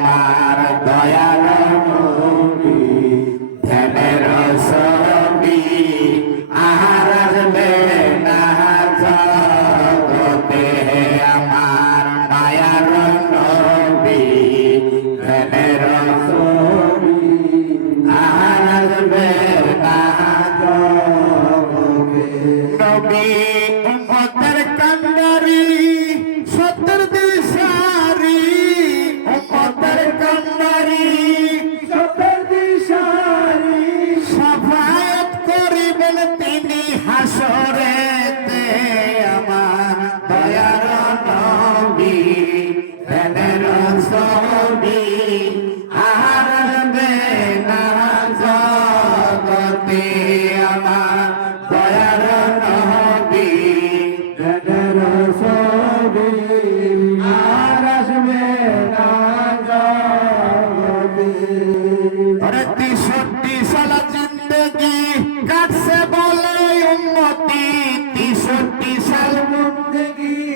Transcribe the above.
আমার দয়ার নবী ধ্যানের ছবি আর আসবে না জগতে আমার মায়ার নবী ধ্যানের ছবি আর আসবে না জগতে নবী উম্মতের কান্ডারি সত্তর দিশারি উম্মতের কান্ডারি সত্তর দিশারি সাফায়াত করিবেন তিনি হাসরেতে আমার দয়ার নবী ধ্যানের ছবি আর আসবে না জগতে আমার দয়ার নবী ধ্যানের ছবি আর আসবে না জগতে। 63 সাল জিন্দগি কাটছে বলে উম্মতি 63 সাল জিন্দগি